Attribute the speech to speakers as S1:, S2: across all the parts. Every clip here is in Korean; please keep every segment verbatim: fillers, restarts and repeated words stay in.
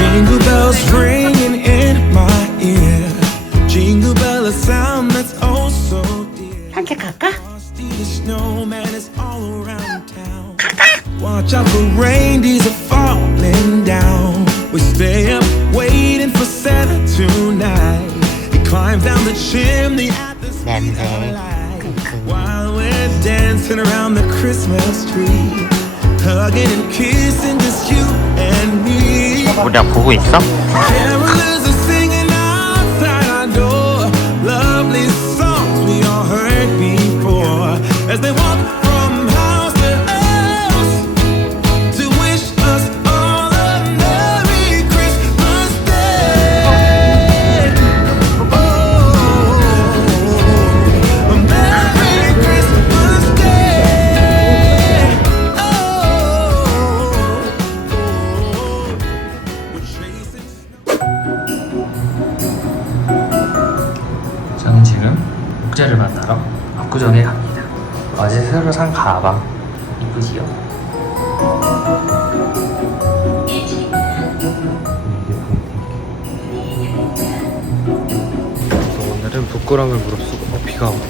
S1: Jingle bells ringing in my ear. Jingle bell, a sound that's oh so dear.
S2: 산책할까?
S1: The snowman is all around town. Watch out for reindeers are falling down. We stay up waiting for Santa tonight. He climbs down the chimney at the speed of light. While we're dancing around the Christmas tree, hugging and kissing just you and me.
S3: 우리가 보고 있어?
S1: Carolers are singing outside our door. Lovely songs we all heard before. As they walk from house to house to wish us all a Merry Christmas Day. Oh, a Merry Christmas Day. Oh, we're chasing.
S3: 저는 지금 목재를 만나러 압구정에 갑니다. 어제 새로 산 가방 이쁘지요? 오늘은 부끄러움을 무릅쓰고 어, 비가 오네.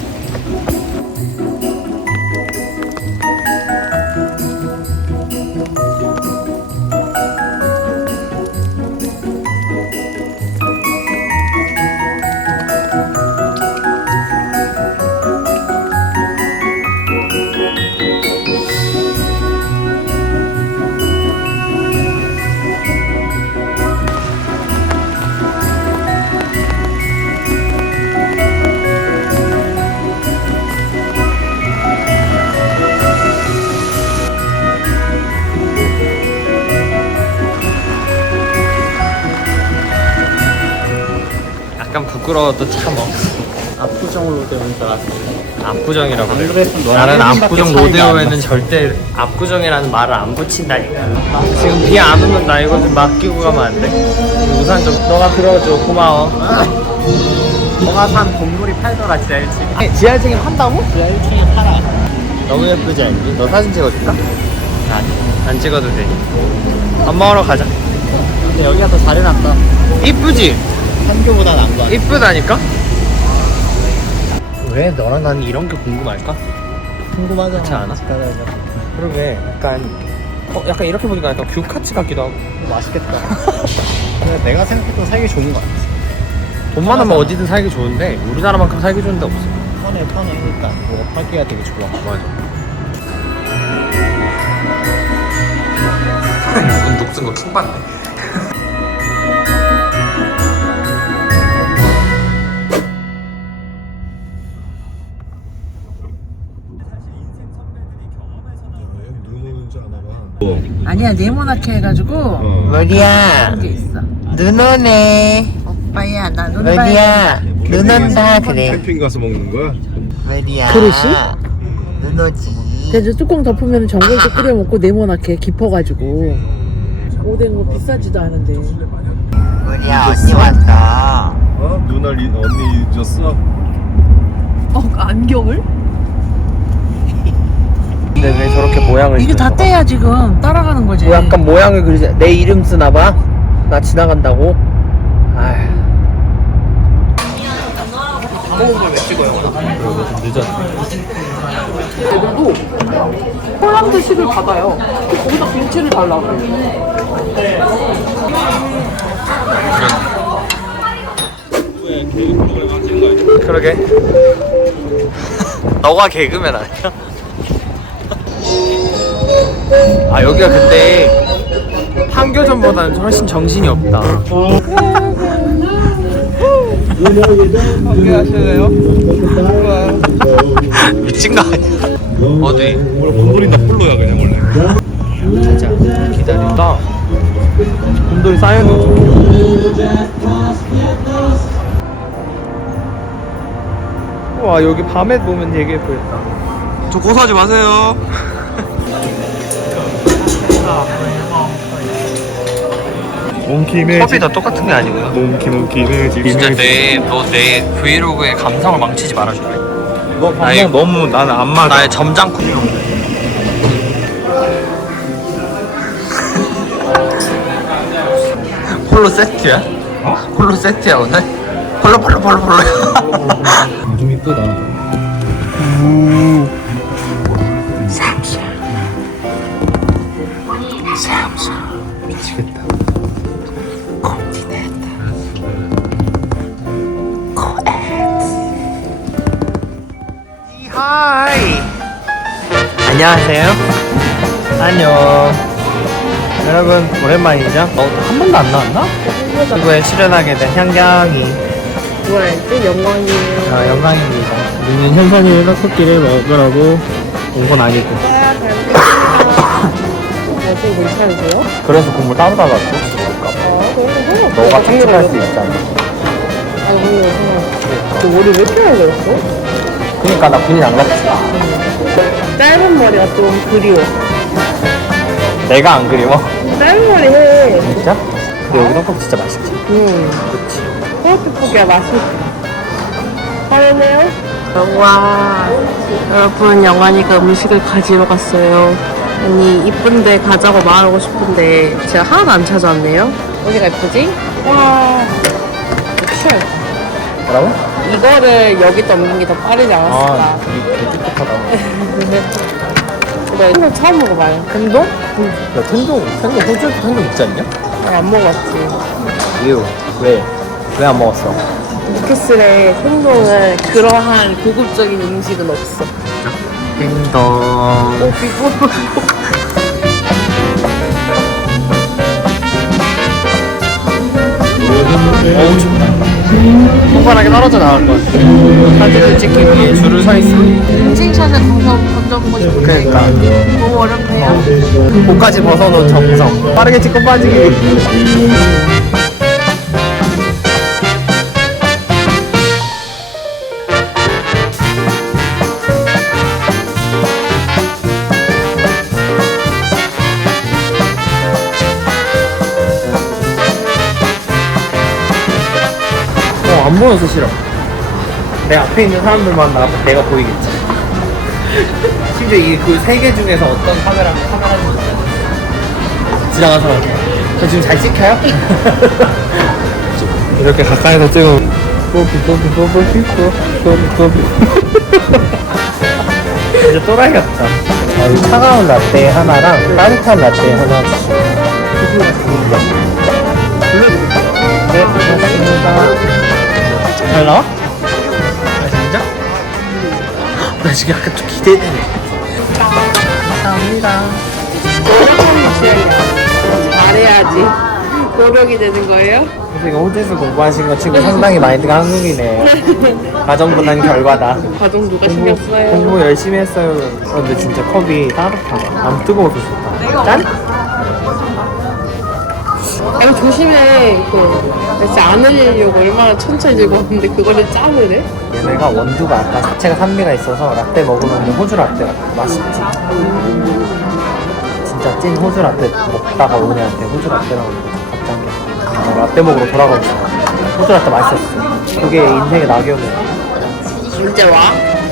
S3: 약간 부끄러워도 참어.
S4: 압구정으로 오는 줄 알았어.
S3: 압구정이라고
S4: 안
S3: 그래요.
S4: 그랬으면 너랑
S3: 나는
S4: 일 분밖에
S3: 압구정
S4: 차이가 안
S3: 로데오에는 절대 압구정이라는 말을 안 붙인다니까. 지금 비 안 오면 나 이거 좀 맡기고 가면 안 돼? 우산 좀 너가 들어줘. 고마워.
S4: 너가 산 동물이 팔더라 지하 일 층.
S3: 지하 일 층에 판다고?
S4: 지하 일 층에 팔아.
S3: 너무 예쁘지 않니? 너 사진 찍어줄까? 아니, 안 찍어도 돼. 밥 먹으러 가자.
S4: 근데 여기가 더 잘 해놨다.
S3: 이쁘지?
S4: 한교보다 나은 거 같아.
S3: 이쁘다니까? 왜 너랑 나는 이런 게 궁금할까?
S4: 궁금하잖아.
S3: 그렇지 않아? 그러게 약간 어 약간 이렇게 보니까 약간 규카츠 같기도 하고.
S4: 맛있겠다. 근데 내가 생각했던 살기 좋은 거 같아.
S3: 돈 많으면 어디든 살기 좋은데 우리나라만큼 살기 좋은 데 없어.
S4: 편해 편해 일단. 뭐가 팔기가 되게 좋아.
S3: 맞아. 눈 녹슨 거 킹받네.
S2: 아니야 네모나게 해가지고
S3: 머리야
S2: 그런 게 있어.
S3: 눈 오네.
S2: 오빠야 나 눈
S3: 머리야 눈 온다 그래.
S5: 캠핑 가서 먹는 거야?
S3: 머리야
S2: 그릇이?
S3: 눈 오지.
S2: 그래서 뚜껑 덮으면 전골도 끓여 먹고 네모나게 깊어가지고 오뎅 뭐 비싸지도 않은데.
S3: 머리야 언니 왔어.
S5: 어? 누나 리, 언니 잊었어?
S2: 어 안경을?
S3: 근데 왜 저렇게 모양을
S2: 이게 다
S3: 그려?
S2: 떼야 지금 따라가는 거지.
S3: 뭐 약간 모양을 그리지. 내 이름 쓰나봐. 나 지나간다고. 아휴.
S4: 다 먹은 걸 왜 찍어요?
S3: 그리고 좀 늦었네.
S2: 애들도 폴란드식을 받아요. 거기다 김치를 달라고.
S3: 그러게. 너가 개그맨 아니야? 아 여기가 근데 판교전보다는 훨씬 정신이 없다. 하실래요? 미친 거 아니야? 어디?
S5: 원래 곰돌이 다 폴로야 그냥 원래.
S3: 가자. 기다린다. 곰돌이 쌓여놓은. 와 여기 밤에 보면 되게 예쁘겠다. 저 고소하지 마세요.
S5: 몽키네
S3: 컵이 다 똑같은 게 아니고요.
S5: 몽키 몽키네 집.
S3: 진짜 내 너 내 브이로그의 감성을 망치지 말아줄래?
S5: 너
S3: 나의-
S5: 방송 너무 나는 안 맞아.
S3: 나의 점잖고
S4: 폴로 세트야? 어? 폴로 세트야 오늘? 폴로 폴로 폴로 폴로.
S3: 좀 이쁘다.
S4: 미치겠다. 하이.
S3: 안녕하세요. 안녕. 여러분 오랜만이죠? 너 한 번도 안 나왔나? 이거에 출연하게 된 향경이.
S2: 좋아했지? 영광이에요.
S3: 아, 영광입니다. 우리는 현선이의 떡볶이를 먹으라고 온 건 아니고.
S2: 어떻게 괜찮으세요?
S3: 그래서 국물 따로 달라고.
S2: 아, 그래서
S3: 너가 착즙할 수 있잖아.
S2: 아, 그래요. 너 머리 왜 이렇게 많이 들었어?
S3: 그니까 나 분이 안 갔지.
S2: 짧은 머리가 좀 그리워.
S3: 내가 안 그리워.
S2: 짧은 머리 해.
S3: 진짜? 근데 여기 떡볶이 진짜 맛있지.
S2: 응.
S3: 그치.
S2: 호떡볶이가 맛있어. 화내네요? 와, 여러분, 영환이가 음식을 가지러 갔어요. 아니, 이쁜데 가자고 말하고 싶은데 제가 하나도 안 찾아왔네요. 어디가 이쁘지? 와, 취해.
S3: 뭐라고?
S2: 이거를 여기다 옮긴 게 더 빠르지 않았을까?
S3: 아, 이게 깨끗하다.
S2: 이거 옛날 처음 먹어봐요.
S3: 텐동? 응. 야, 텐동, 텐동, 호주 텐동 있지 않냐?
S2: 아니, 안 먹어봤지.
S3: 왜요? 왜? 왜 안 먹었어?
S2: 루키스의 생동은 그러한 고급적인 음식은 없어.
S3: 텐동.
S2: 뽀삐 뽀삐.
S3: 어우, 춥다. 손가락이 떨어져 나올 것 같아. 사진을 찍기 위해 줄을 서 있어.
S2: 인증샷을 건져, 건져보고 싶은데
S3: 그러니까.
S2: 너무 어렵네요.
S3: 옷까지 벗어놓은 정성. 빠르게 찍고 빠지기. 어, 안 보여서 싫어. 내 앞에 있는 사람들만 나, 내가 보이겠지. 심지어 이 그 세 개 중에서 어떤 카메라 카메라인지 지나가서 저 지금 잘 찍혀요? 이렇게 가까이서 찍으면 뽀삐 뽀삐 뽀삐 뽀삐 뽀삐 이제 또라이 같다. 아, 이 차가운 라떼 하나랑 따뜻한 라떼 하나 주시고. 네, 고맙습니다. 잘 나와? 아, 진짜? 나 지금 약간 좀 기대되네. 감사합니다.
S2: 노력하는 취향이야. 잘해야지. 노력이 되는 거예요?
S3: 선생님 호주에서 공부하신 거 치고 상당히 마인드가 한국이네. 가정분한 결과다.
S2: 가정 누가 신경 써요?
S3: 공부 열심히 했어요. 어, 근데 진짜 컵이 따뜻하다. 안 뜨거워서 좋다. 짠?
S2: 아니 조심해. 그 진짜 안 흘리려고 얼마나 천천히 들고 왔는데 그거를 짠을 해?
S3: 얘네가 원두가 아까 자체가 산미가 있어서 라떼 먹으면 호주 라떼 같아. 맛있지. 진짜 찐 호주 라떼 먹다가 오늘한테 호주 라떼라고 갑자기 아, 라떼 먹으러 돌아가고 싶어. 호주 라떼 맛있었어. 그게 인생의 낙엽이야.
S2: 언제 와?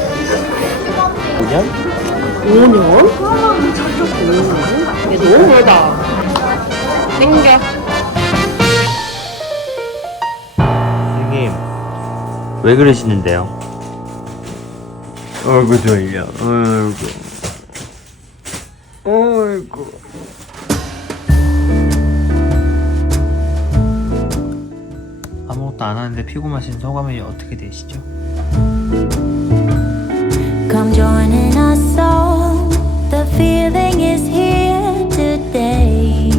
S3: 오 년?
S2: 오 년? 얘 너무 멀다. 땡겨.
S3: 선생님 왜 그러시는데요? 얼굴 졸려. 얼굴. 얼굴. 아무것도 안 하는데 피곤하신 소감이 어떻게 되시죠?
S6: Come joining us all. The feeling is here today.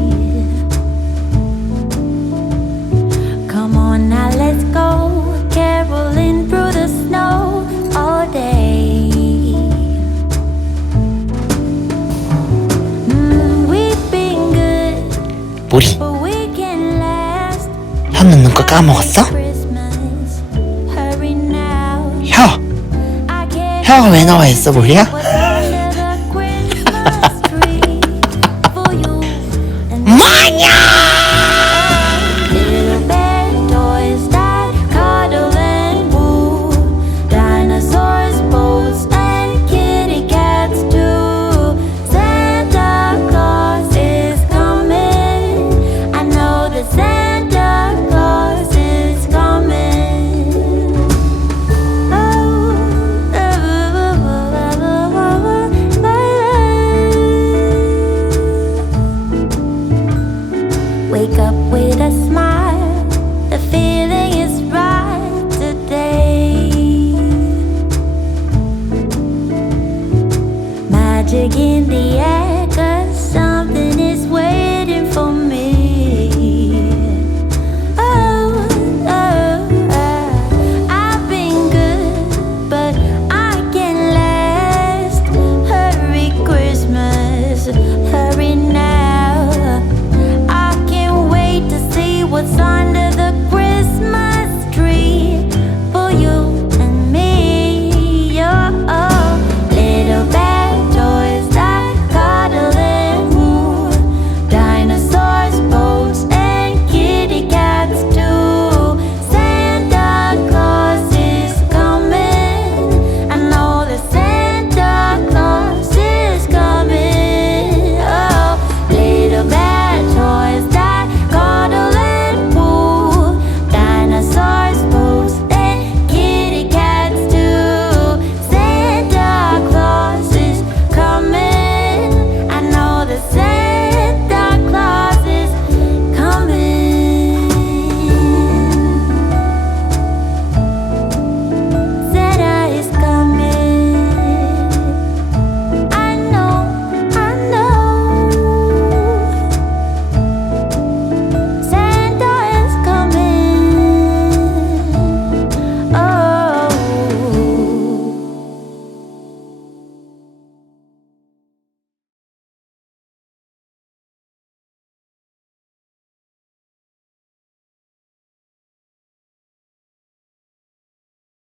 S6: Come on now, let's go. Caroling through the snow all day. Mm, we've been good,
S7: 우리
S6: but we can last.
S7: 혀 넣는 거 까먹었어?
S6: Christmas, hurry now.
S7: 혀!
S6: I can't
S7: 혀가 왜 나와 있어 보리야?
S6: what's under the Christmas tree for you and
S7: 뭐냐!
S6: little bear toys that cuddle and woo, dinosaurs, boats, and kitty cats too. Santa Claus is coming. I know the that Santa Claus is coming. Oh, wake up with a smile, the feeling is right today. Magic in the air,